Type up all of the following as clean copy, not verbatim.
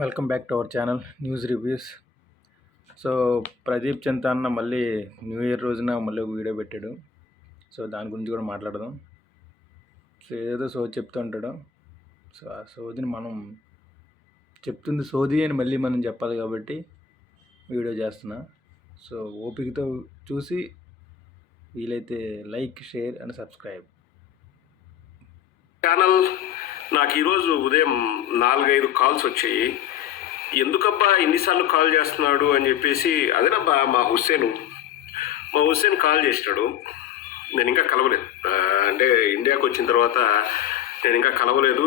Welcome back to our channel news reviews. So Pradeep చింత అన్న మళ్ళీ న్యూ ఇయర్ రోజున మళ్ళీ ఒక వీడియో పెట్టాడు. సో దాని గురించి కూడా మాట్లాడదాం. సో ఏదేదో సోది చెప్తూ ఉంటాడు. సో ఆ సోదిని మనం చెప్తుంది సోది అని మళ్ళీ మనం చెప్పాలి కాబట్టి వీడియో చేస్తున్నా. సో ఓపికతో చూసి వీలైతే like, share and subscribe. Channel నాకు ఈరోజు ఉదయం 4-5 కాల్స్ వచ్చాయి. ఎందుకబ్బా ఇన్నిసార్లు కాల్ చేస్తున్నాడు అని చెప్పేసి, అదేనబ్బా మా హుస్సేన్ కాల్ చేసినాడు. నేను ఇంకా కలవలేదు, అంటే ఇండియాకి వచ్చిన తర్వాత నేను ఇంకా కలవలేదు.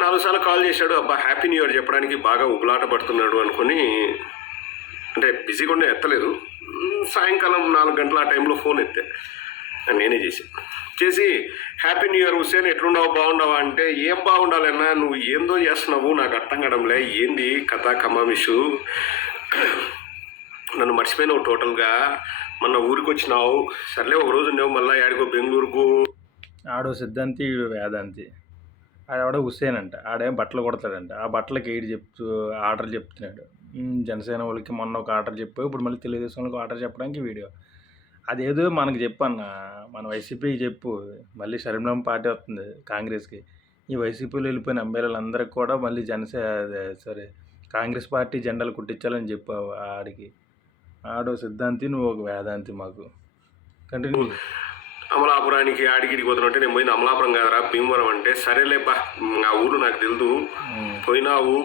4 సార్లు కాల్ చేశాడు. అబ్బా హ్యాపీ న్యూ ఇయర్ చెప్పడానికి బాగా ఉబలాట పడుతున్నాడు అనుకుని, అంటే బిజీగా ఉండే ఎత్తలేదు. సాయంకాలం 4 గంటల ఆ టైంలో ఫోన్ ఎత్తే నేనే చేసి హ్యాపీ న్యూ ఇయర్ హుస్సేన్, ఎట్లుండవు, బాగుండవా అంటే, ఏం బాగుండాలన్నా, నువ్వు ఏందో చేస్తున్నావు నాకు అర్థం కావడంలే, ఏంది కథా కమామిషు, నన్ను మర్చిపోయినావు టోటల్గా, మొన్న ఊరికి వచ్చినావు, సర్లే ఒక రోజు ఉండేవు, మళ్ళీ ఆడికో బెంగళూరుకు. ఆడో సిద్ధాంతి, ఈడు వేదాంతి. ఆడ హుస్సేన్ అంట, ఆడేం బట్టలు కొడతాడంట. ఆ బట్టలకి ఆర్డర్ చెప్తున్నాడు. జనసేన వాళ్ళకి మొన్న ఒక ఆర్డర్ చెప్పావు, ఇప్పుడు మళ్ళీ తెలుగుదేశం వాళ్ళకి ఆర్డర్ చెప్పడానికి వీడియో. అదేదో మనకు చెప్పన్న, మన వైసీపీకి చెప్పు, మళ్ళీ షర్మిలం పార్టీ వస్తుంది కాంగ్రెస్కి. ఈ వైసీపీలో వెళ్ళిపోయిన ఎమ్మెల్యేలందరికీ కూడా మళ్ళీ కాంగ్రెస్ పార్టీ జెండాలు కుట్టించాలని చెప్పు ఆడికి. ఆడో సిద్ధాంతి, నువ్వు ఒక వేదాంతి. మాకు కంటిన్యూ. అమలాపురానికి ఆడిగిడికి పోతున్నట్టే నేను పోయింది అమలాపురం కాదరా భీమవరం అంటే, సరేలేపా ఆ ఊరు నాకు తెలుదు, పోయినావు,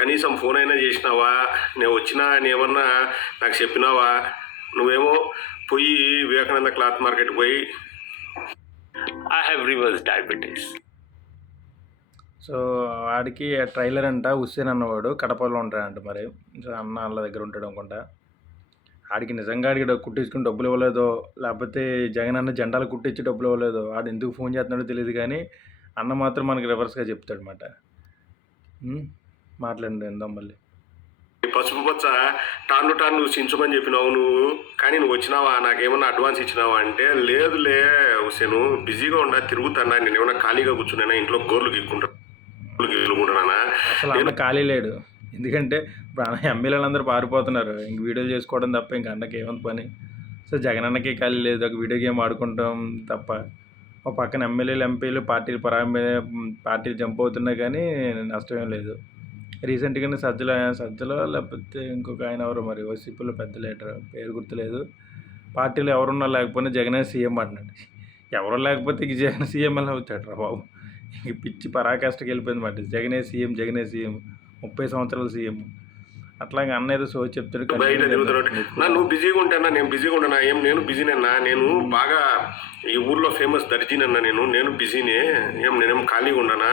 కనీసం ఫోన్ అయినా చేసినావా, నేను వచ్చినా అని ఏమన్నా నాకు చెప్పినావా? నువ్వేమో పోయి వివేకానంద క్లాత్ మార్కెట్ పోయి I have reverse diabetes. So వాడికి ట్రైలర్ అంట. హుస్సేన్ అన్నవాడు కడపలో ఉంటాడంట. మరి అన్న వాళ్ళ దగ్గర ఉంటాడు అనుకుంటా. ఆడికి నిజంగా ఆడికి కుట్టించుకుని డబ్బులు ఇవ్వలేదో, లేకపోతే జగన్ అన్న జెండాలు కుట్టించి డబ్బులు ఇవ్వలేదో, ఆడు ఎందుకు ఫోన్ చేస్తున్నాడో తెలియదు. కానీ అన్న మాత్రం మనకి రివర్స్గా చెప్తాడు అన్నమాట. మాట్లాడండి ఎందాం మళ్ళీ. పసుపు పచ్చ టాన్ను చించమని చెప్పినావు నువ్వు, కానీ నువ్వు వచ్చినావా, నాకేమన్నా అడ్వాన్స్ ఇచ్చినావా అంటే, లేదులే హుస్సేను, బిజీగా ఉండా, తిరుగుతానా, నేను ఏమన్నా ఖాళీగా కూర్చున్నానా, ఇంట్లో గోర్లు గీక్కుంటున్నానా? అసలు అన్న ఖాళీ లేడు. ఎందుకంటే ఇప్పుడు ఎమ్మెల్యేలందరూ పారిపోతున్నారు, ఇంక వీడియోలు చేసుకోవడం తప్ప ఇంక అన్నకి ఏమంత పని. సో జగన్ అన్నకి ఖాళీ లేదు, ఒక వీడియో గేమ్ ఆడుకుంటాం తప్ప. ఒక పక్కన ఎమ్మెల్యేలు, ఎంపీలు పార్టీలు జంప్ అవుతున్నాయి, కానీ నష్టమేం లేదు. రీసెంట్గానే సజ్జలో లేకపోతే ఇంకొక ఆయన ఎవరు మరి వైసీపీలో పెద్ద లీడర్, పేరు గుర్తులేదు, పార్టీలో ఎవరున్నా లేకపోయినా జగనే సీఎం అంటున్నాడు. ఎవరు లేకపోతే ఇంక జగన్ సీఎం ఎలా వచ్చాడు రా బాబు. ఇంక పిచ్చి పరాకాష్ఠకి వెళ్ళిపోయింది మాట. జగనే సీఎం 30 సంవత్సరాల సీఎం. అట్లాగే అన్న ఏదో సో చెప్తాడు. బయట తిరుగుతున్నాడు. నువ్వు బిజీగా ఉంటానా, నేను బిజీగా ఉంటానా, నేను బిజీనన్నా, నేను బాగా ఈ ఊర్లో ఫేమస్ దర్జీనన్నా, నేను బిజీనే, నేనేం ఖాళీగా ఉన్నానా,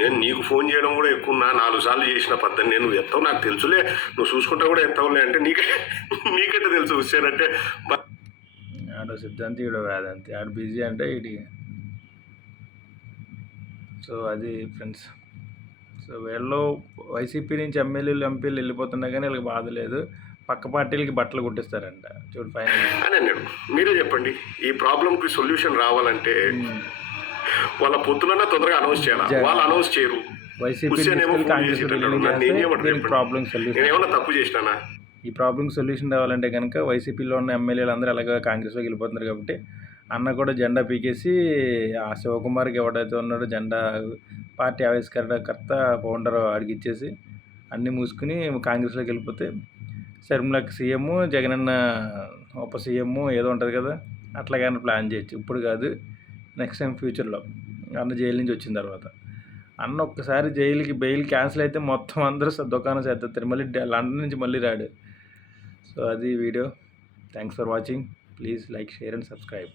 నేను నీకు ఫోన్ చేయడం కూడా ఎక్కువ, 4 సార్లు చేసిన పద్ధతి, నేను ఎత్తావు నాకు తెలుసులే, నువ్వు చూసుకుంటా కూడా ఎత్తావులే అంటే, నీకంటే తెలుసు హుస్సేన్ అంటే. ఆడో సిద్ధాంతి, ఈడో వేదాంతి. ఆడు బిజీ అంటే ఇది. సో అది ఫ్రెండ్స్. సో వీళ్ళు వైసీపీ నుంచి ఎమ్మెల్యేలు, ఎంపీలు వెళ్ళిపోతున్నా కానీ వీళ్ళకి బాధ లేదు, పక్క పార్టీలకి బట్టలు కుట్టిస్తారంట. చూడు ఫైనల్ అని అన్నాడు. మీరే చెప్పండి, ఈ ప్రాబ్లంకి సొల్యూషన్ రావాలంటే వాళ్ళ పొత్తులన్నా తొందరగా అనౌన్స్ చేయాలి. వాళ్ళు అనౌన్స్ చేయరు. నేనేమన్నా తప్పు చేసినానా? ఈ ప్రాబ్లం సొల్యూషన్ రావాలంటే కనుక వైసీపీలో ఉన్న ఎమ్మెల్యేలు అందరూ అలాగే కాంగ్రెస్లోకి వెళ్ళిపోతున్నారు కాబట్టి అన్న కూడా జెండా పీకేసి ఆ శివకుమార్కి ఎవడైతే ఉన్నాడో జెండా పార్టీ ఆవిష్కరణకర్త, ఫౌండర్, ఆడికి ఇచ్చేసి అన్నీ మూసుకుని కాంగ్రెస్లోకి వెళ్ళిపోతే షర్మిలకి సీఎం, జగనన్న ఉప సీఎం ఏదో ఉంటుంది కదా, అట్లాగైనా ప్లాన్ చేయొచ్చు. ఇప్పుడు కాదు, నెక్స్ట్ టైం ఫ్యూచర్లో అన్న జైలు నుంచి వచ్చిన తర్వాత. అన్న ఒక్కసారి బెయిల్ క్యాన్సిల్ అయితే మొత్తం అందరూ దుకాణం చేస్తారు, మళ్ళీ లండన్ నుంచి మళ్ళీ రాడు. సో అది video. Thanks for watching. Please like, share and subscribe.